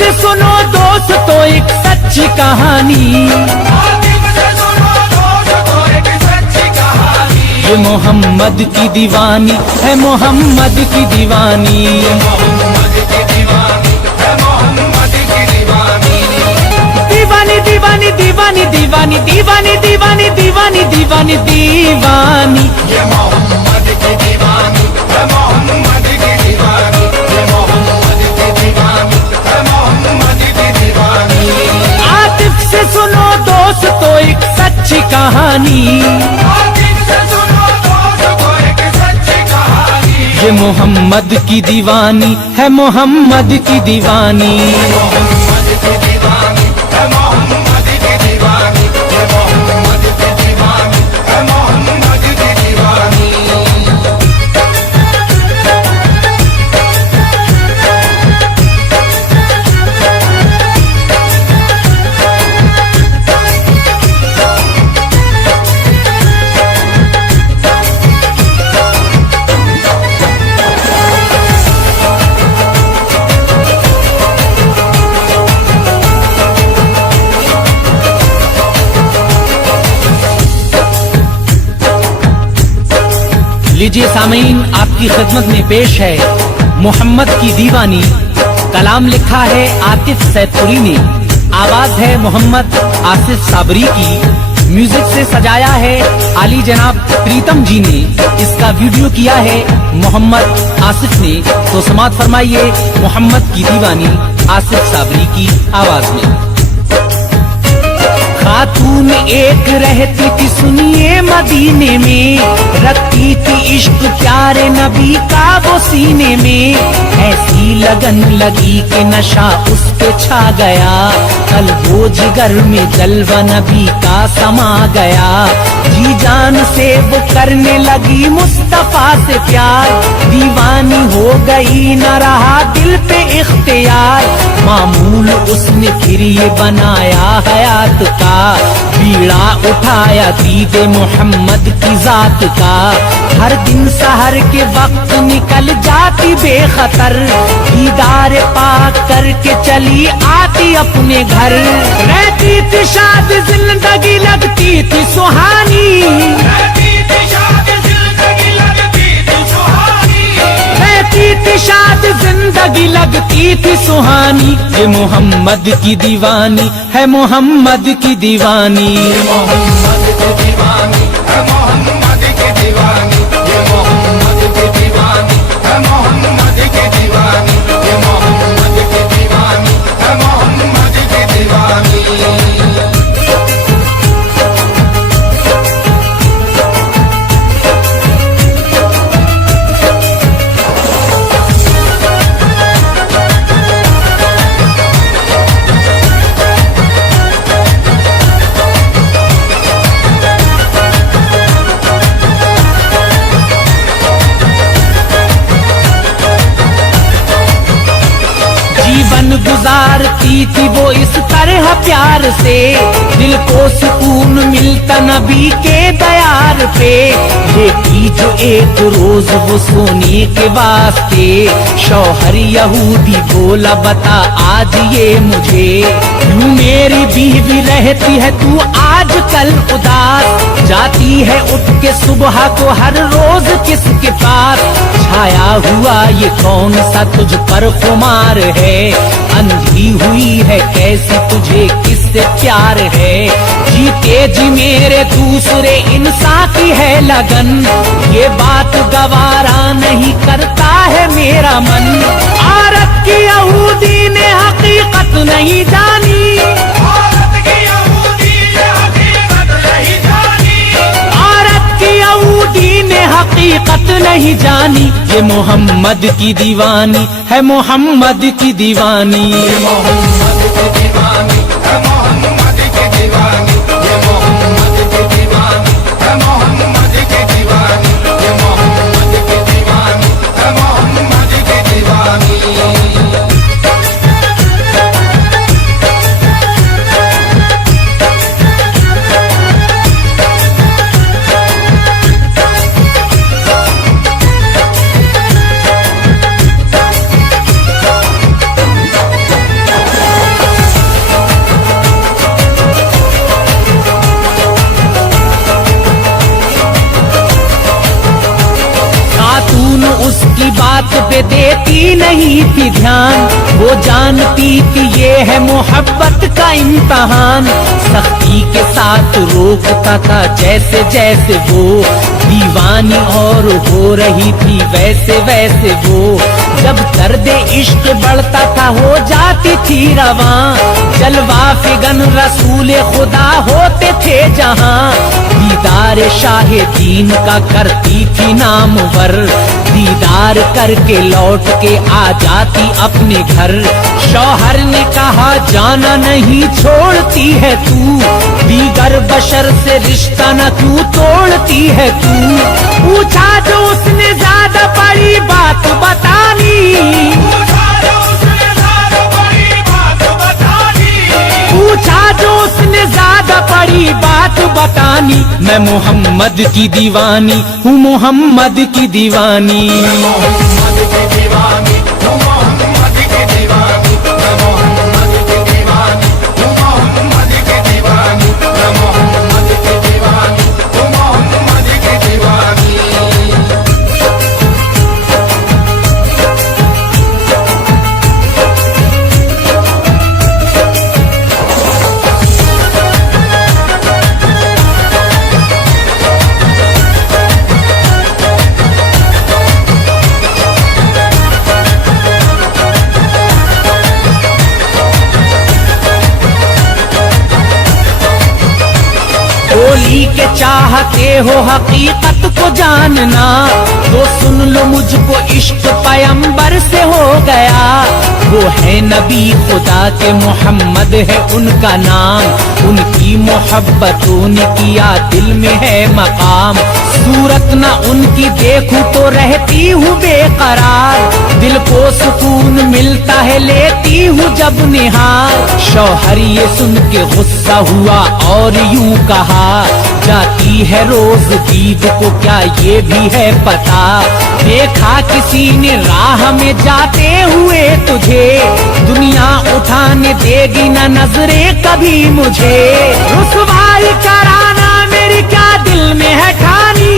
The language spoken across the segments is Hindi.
से सुनो दोस्तों एक सच्ची कहानी, ये मोहम्मद की दीवानी है, मोहम्मद की दीवानी। दीवानी दीवानी दीवानी दीवानी दीवानी दीवानी दीवानी दीवानी दीवानी, ये मोहम्मद की दीवानी है, मोहम्मद की दीवानी, ये मोहम्मद की दीवानी है, मोहम्मद की दीवानी। आतिफ से सुनो दोस्तों एक सच्ची कहानी, आतिफ से सुनो दोस्तों एक सच्ची कहानी, ये मोहम्मद की दीवानी है, मोहम्मद की दीवानी। मोहम्मद की दीवानी है, मोहम्मद की दीवानी, ये मोहम्मद की दीवानी है, मोहम्मद की दीवानी। लीजिए सामीन, आपकी खिदमत में पेश है मोहम्मद की दीवानी। कलाम लिखा है आतिफ सैदपुरी ने, आवाज है मोहम्मद आसिफ साबरी की, म्यूजिक से सजाया है आली जनाब प्रीतम जी ने, इसका वीडियो किया है मोहम्मद आसिफ ने। तो समाअत फरमाइए मोहम्मद की दीवानी आसिफ साबरी की आवाज में। खातून एक रहती थी सुनिए मदीने में, रखती थी इश्क प्यारे नबी का वो सीने में, ऐसी लगन लगी कि नशा उस पे छा गया, कल वो जिगर में जलवा नबी का समा गया, जी जान से वो करने लगी मुस्तफा से प्यार, दीवानी हो गई न रहा दिल पे इख्तियार, मामूल उसने फिर ये बनाया हयात का, बीड़ा उठाया दीदे मोहम्मद की जात का, हर दिन सहर के वक्त निकल जाती बेखतर, दीदार पाक करके चली आती अपने घर, रहती थी शाद जिंदगी लगती थी सुहानी, रहती थी शाद जिंदगी लगती थी सुहानी, रहती थी शाद जिंदगी लगती थी सुहानी, ये मोहम्मद की दीवानी है, मोहम्मद की दीवानी। मोहम्मद की दीवानी है, मोहम्मद की दीवानी, ये मोहम्मद की दीवानी है, मोहम्मद की दीवानी, ये मोहम्मद की दीवानी है, मोहम्मद की दीवानी। जीवन गुजारती थी वो इस तरह प्यार से, दिल को सुकून मिलता नबी के दयार पे, लेकी जो एक रोज वो सोने के वास्ते, शौहर यहूदी बोला बता आज ये मुझे, यूं मेरी बीवी रहती है तू आज कल उदास, जाती है उठ के सुबह को हर रोज किसके पास, छाया हुआ ये कौन सा तुझ पर खुमार है, अंधी हुई है कैसी तुझे किससे प्यार है, जीते जी मेरे दूसरे इंसान की है लगन, ये बात गवारा नहीं करता है मेरा मन, औरत की यहूदी ने हकीकत नहीं जानी, औरत की यहूदी ने हकीकत नहीं जानी, औरत की यहूदी ने हकीकत नहीं जानी, ये मोहम्मद की दीवानी है, मोहम्मद की दीवानी। मोहम्मद की दीवानी है, मोहम्मद की दीवानी, ये मोहम्मद की दीवानी है, मोहम्मद की दीवानी, ये मोहम्मद की दीवानी है, मोहम्मद की दीवानी। रही थी ध्यान, वो जानती कि ये है मोहब्बत का इम्तहान। सख्ती के साथ रोकता था जैसे जैसे वो दीवानी, और हो रही थी वैसे वैसे वो। जब दर्द इश्क बढ़ता था हो जाती थी रवां, जलवा फिगन रसूल खुदा होते थे जहां। दीदार शाहे दीन का करती थी नामवर, दीदार करके लौट के आ जाती अपने घर। शौहर ने कहा जाना नहीं छोड़ती है तू, दीगर बशर से रिश्ता न क्यों तोड़ती है तू। पूछा जो उसने ज्यादा बड़ी बात बतानी, पूछा जो उसने ज्यादा बड़ी बात बतानी। मैं मोहम्मद की दीवानी हूँ, मोहम्मद की दीवानी। मोहम्मद की दीवानी हूँ, मोहम्मद की दीवानी। मैं मोहम्मद की दीवानी हूँ, मोहम्मद की दीवानी। मैं मोहम्मद की दीवानी हूँ, मोहम्मद की दीवानी। बोली के चाहते हो हकीकत को जानना, तो सुन लो मुझको इश्क पैगंबर से हो गया। वो है नबी खुदा के, मोहम्मद है उनका नाम। उनकी मोहब्बतों ने किया दिल में है मकाम। सूरत ना उनकी देखूं तो रहती हूँ बेकरार, दिल को सुकून मिलता है लेती हूँ जब निहार। शौहर ये सुन के गुस्सा हुआ और यूं कहा, जाती है रोज दीद को क्या ये भी है पता। देखा किसी ने राह में जाते हुए तुझे, दुनिया उठाने देगी न नजरें कभी मुझे। रुसवाई कराना मेरी क्या दिल में है ठानी,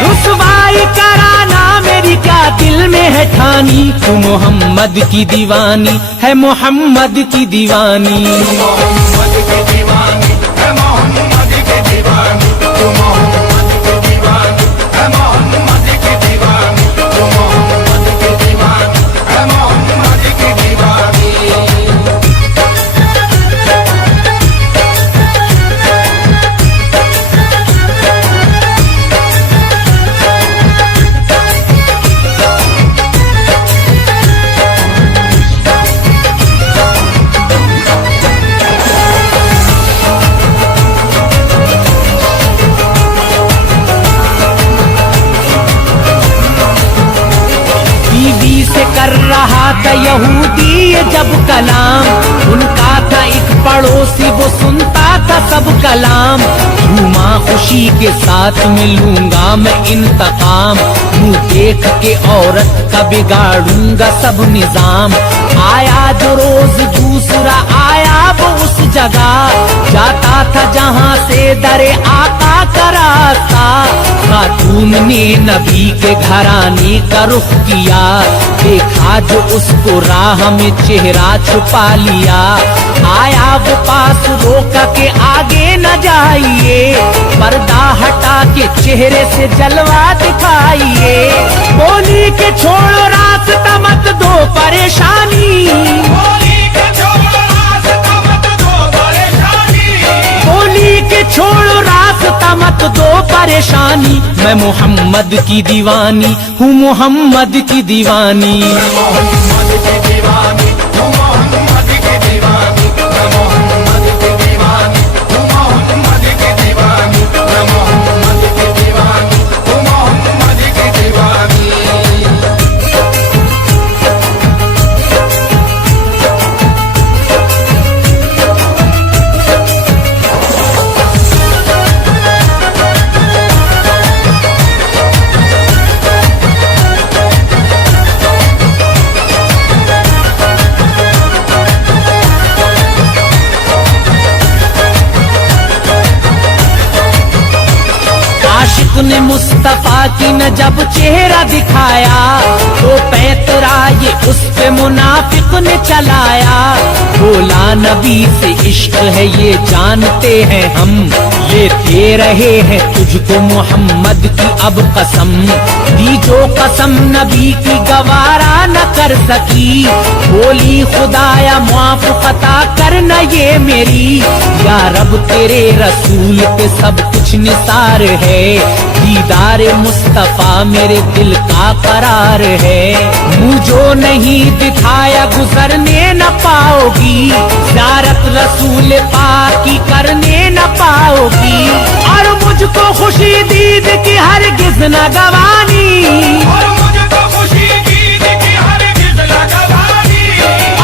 रुसवाई कराना मेरी क्या दिल में है ठानी। तू मोहम्मद की दीवानी है, मोहम्मद की दीवानी। मोहम्मद की दीवानी है, मोहम्मद की दीवानी। तू मोहम्मद की दीवानी है, मोहम्मद की दीवानी। तू मोहम्मद की दीवानी है, मोहम्मद की दीवानी। बीवी से कर रहा था यहूदी ये जब कलाम, उनका था एक पड़ोसी वो सुनता था सब कलाम। झूमा खुशी के साथ मिलूंगा मैं इंतकाम, मुँह देख के औरत का बिगाड़ूंगा सब निजाम। आया जो रोज दूसरा आया वो उस जगह, जाता था जहाँ से दरे आका का रास्ता। खातून ने नबी के घराने का रुख किया, देखा जो उसको राह में चेहरा छुपा लिया। आया वो पास रोका के आगे न जाइए, पर्दा हटा के चेहरे से जलवा दिखाइए। बोली के छोड़ो रास्ता मत दो परेशानी, बोली के छोड़ो रास्ता मत दो परेशानी। मैं मोहम्मद की दीवानी हूँ, मोहम्मद की दीवानी। मोहम्मद की दीवानी हूँ, मोहम्मद की दीवानी। मैं मोहम्मद की दीवानी हूँ, मोहम्मद की दीवानी। मैं मोहम्मद की दीवानी हूँ, मोहम्मद की दीवानी। ने मुस्तफा की न जब चेहरा दिखाया तो पैतरा ये उस पे मुनाफिक ने चलाया। बोला नबी से इश्क है ये जानते हैं हम, ये दे रहे हैं तुझको मोहम्मद की अब कसम। दी जो कसम नबी की गवारा न कर सकी, बोली खुदाया मुआफ खता करना ये मेरी। या रब तेरे रसूल पे सब कुछ निसार है, दीदार मुस्तफा मेरे दिल का करार है। मुझो नहीं दिखाया गुजरने न पाओगी, ज़ियारत रसूल पाक की करने न पाओगी। और मुझको खुशी दीद की हरगिज़ न गवानी, और मुझको खुशी दीद की हरगिज़ न गवानी,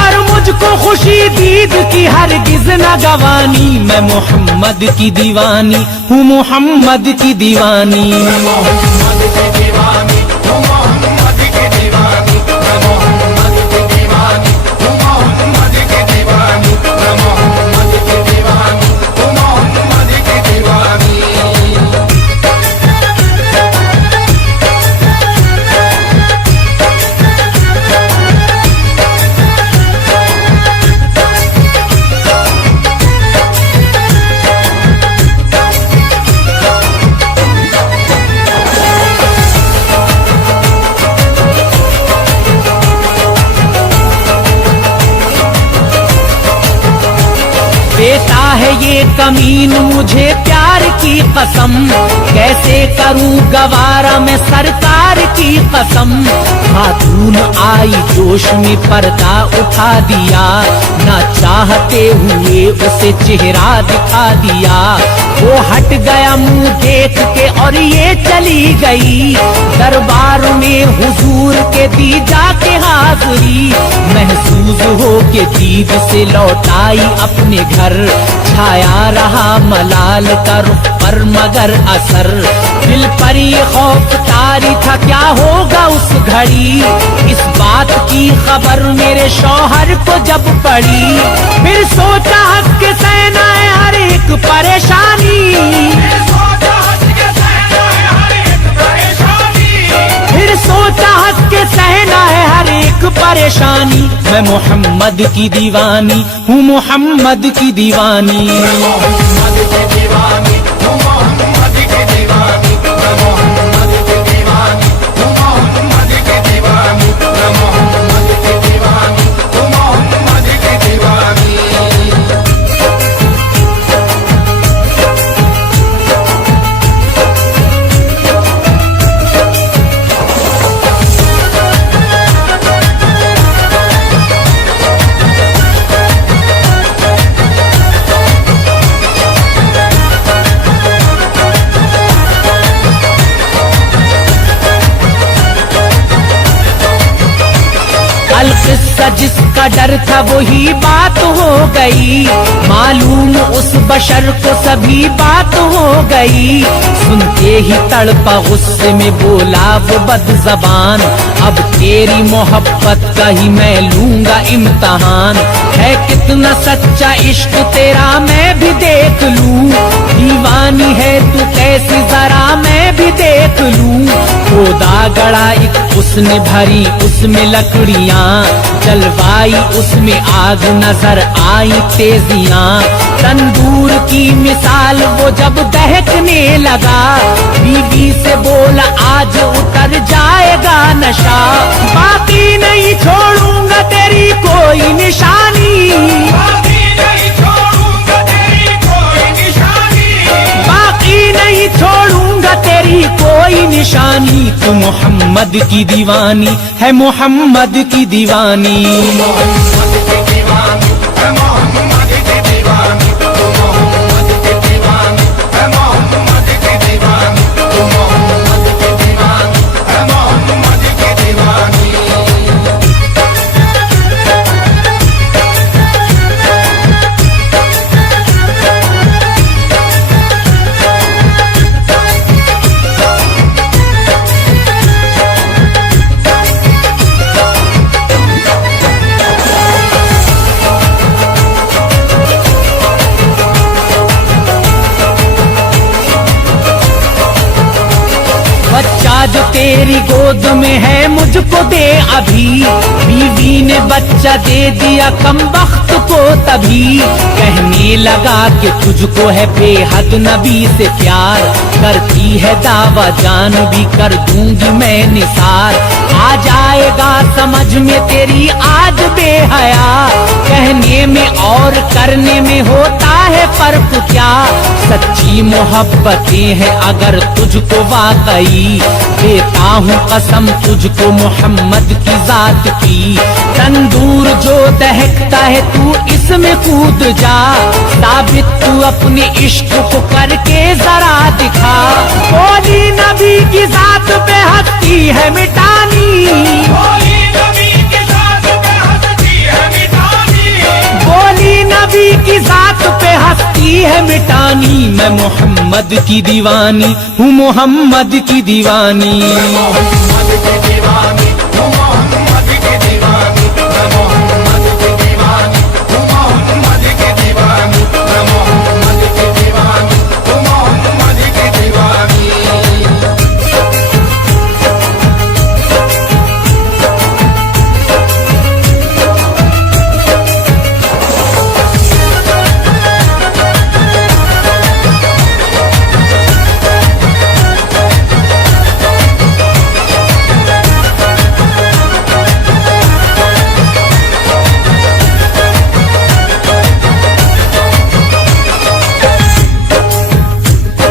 और मुझको खुशी दीद की हरगिज़ न गवानी। मैं मोहम्मद की दीवानी हूँ, मोहम्मद की दीवानी। मैं मोहम्मद की दीवानी हूँ, मोहम्मद की दीवानी। मैं मोहम्मद की दीवानी हूँ, मोहम्मद की दीवानी। मैं मोहम्मद की दीवानी हूँ, मोहम्मद की दीवानी। देता है ये कमीन मुझे प्यार की कसम, कैसे करूं गवारा मैं सरकार की कसम। खातून आई जोश में पर्दा उठा दिया, ना चाहते हुए उसे चेहरा दिखा दिया। वो हट गया मुंह देख के और ये चली गई, दरबार में हुजूर के दी जाके हाज़री। महसूस हो के दीद से लौटाई अपने घर, छाया रहा मलाल का रुख पर मगर असर। दिल पर ये खौफ तारी था क्या होगा उस घड़ी, इस बात की खबर मेरे शौहर को जब पड़ी। फिर सोचा हंस के सहना है हर एक परेशानी, फिर सोचा हंस के सहना है हर एक परेशानी, फिर सोचा हंस के सहना है हर एक परेशानी। मैं मोहम्मद की दीवानी हूँ, मोहम्मद की दीवानी। मैं मोहम्मद की दीवानी हूँ, मोहम्मद की दीवानी। मैं मोहम्मद की दीवानी हूँ, मोहम्मद की दीवानी। मैं मोहम्मद की दीवानी हूँ, मोहम्मद की दीवानी। अलकिस्सा जिसका डर था वही बात हो गई, मालूम उस बशर को सभी बात हो गई। सुनते ही तड़पा गुस्से में बोला वो बदज़बान, अब तेरी मोहब्बत का ही मैं लूंगा इम्तहान। है कितना सच्चा इश्क तेरा मैं भी देख लूं, दीवानी है तू कैसी जरा मैं भी देख लूं। खोदा गड़ा एक उसने भरी उसमें लकड़ियां, जलवाई उसमें आग नजर आई तेजियां। तंदूर की मिसाल वो जब दहकने लगा, बीवी से बोला आज उतर जाएगा नशा। बाकी नहीं छोड़ूंगा तेरी कोई निशानी, बाकी नहीं छोड़ूंगा तेरी कोई निशानी, बाकी नहीं छोड़ूंगा तेरी कोई निशानी। तू मोहम्मद की दीवानी है, मोहम्मद की दीवानी। मोहम्मद की दीवानी है, मोहम्मद की दीवानी। तू मोहम्मद की दीवानी है, मोहम्मद की दीवानी। तू मोहम्मद की दीवानी है, मोहम्मद की दीवानी। तेरी गोद में है मुझको दे अभी। बीवी ने बच्चा दे दिया कम वक्त को तभी। कहने लगा कि तुझको है बेहद नबी से प्यार। करती है दावा जान भी कर दूंगी मैं निसार। आ जाएगा समझ में तेरी आज बेहया। कहने में और करने में होता है फर्क क्या। सच्ची मोहब्बतें हैं अगर तुझको वाकई। देता हूँ कसम तुझको मोहम्मद की जात की। तंदूर जो दहकता है तू इसमें कूद जा। साबित तू अपने इश्क को करके जरा दिखा। बोली नबी की जात पे हस्ती है मिटानी। बोली नबी की जात पे हस्ती है मिटानी। बोली नबी की जात पे हस्ती है मिटानी। मैं मोहम्मद की दीवानी हूँ मोहम्मद की दीवानी। मोहम्मद की दीवानी हूँ मोहम्मद की दीवानी। मैं मोहम्मद की दीवानी हूँ मोहम्मद की दीवानी। मैं मोहम्मद की दीवानी हूँ मोहम्मद की दीवानी।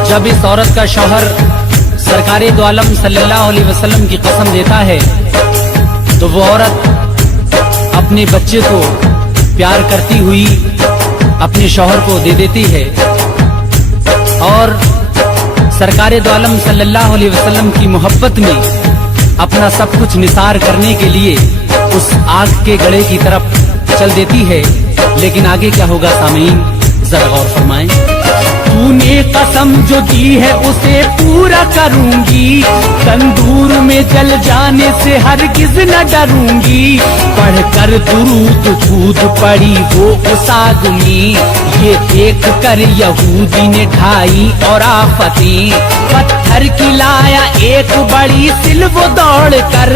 जब इस औरत का शौहर सरकारे दो आलम सल्लल्लाहु अलैहि वसल्लम की कसम देता है तो वो औरत अपने बच्चे को प्यार करती हुई अपने शौहर को दे देती है और सरकारे दो आलम सल्लल्लाहु अलैहि वसल्लम की मोहब्बत में अपना सब कुछ निसार करने के लिए उस आग के गड़े की तरफ चल देती है। लेकिन आगे क्या होगा सामीन, जरा गौर फरमाएं। तूने कसम जो दी है उसे पूरा करूंगी। तंदूर में जल जाने से हरगिज न डरूंगी। पढ़कर दुरूद कूद पड़ी वो उस आग में। ये देख कर यहूदी ने ढाई और आफतें। पत्थर की लाया एक बड़ी सिल वो दौड़ कर।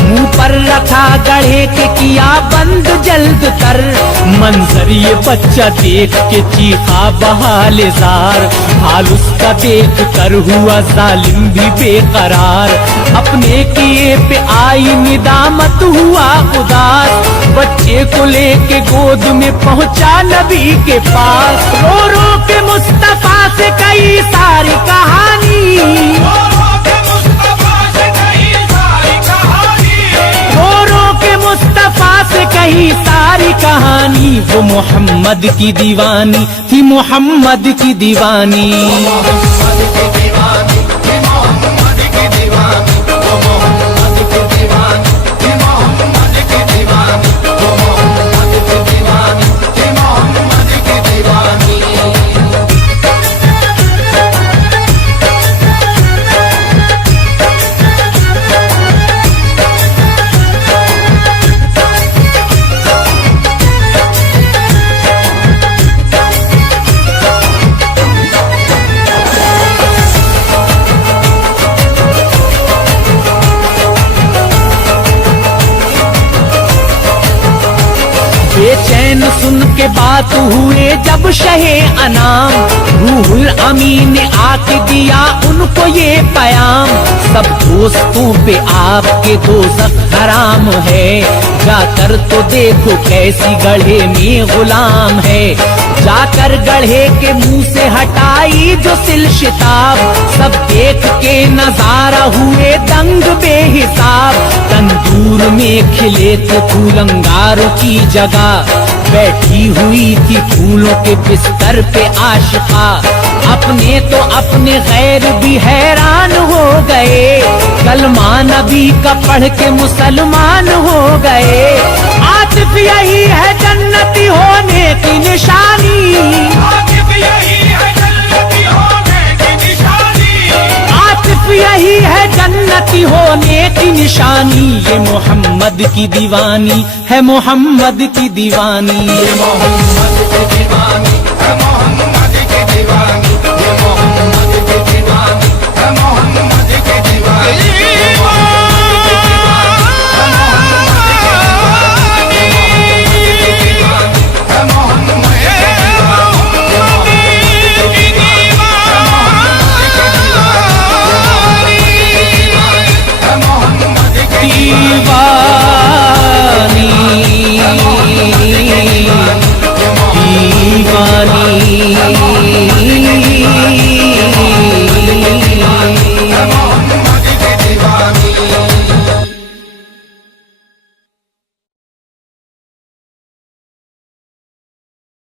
मुंह पर रखा गढ़े के किया बंद जल्द कर। मंजर ये बच्चा देख के चीखा बहाले जार। हाल उसका देख कर हुआ जालिम भी बेकरार। अपने किए पे आई निदामत हुआ उदास। बच्चे को लेके गोद में पहुंचा नबी के पास। रो रो के मुस्तफा से कई सारी कहानी। रो रो के मुस्तफा से कही सारी कहानी। रो रो के मुस्तफा से कही सारी कहानी। वो मोहम्मद की दीवानी थी मोहम्मद की दीवानी। मोहम्मद की दीवानी थी मोहम्मद की दीवानी। वो मोहम्मद की दीवानी थी मोहम्मद की दीवानी। वो मोहम्मद की दीवानी थी मोहम्मद की दीवानी। बेचैन सुन के बात हुए जब शहे अनाम। रूहुल अमीन ने आके दिया उनको ये पयाम। सब दोस्तों पे आपके दोज़ख हराम है। जाकर तो देखो कैसी गढ़े में गुलाम है। जाकर गढ़े के मुंह से हटाई जो सिल शिताब। सब देख के नजारा हुए दंग बेहिसाब। तंदूर में खिले थे फूल अंगारों की जगह। बैठी हुई थी फूलों के बिस्तर पे आशिका। अपने तो अपने गैर भी हैरान हो गए। कलमा नबी का पढ़ के मुसलमान हो गए। आतिफ यही है जन्नती होने की निशानी। आतिफ यही है जन्नती होने की निशानी। आतिफ यही है जन्नती होने की निशानी। ये मोहम्मद की दीवानी है मोहम्मद की दीवानी। मोहम्मद की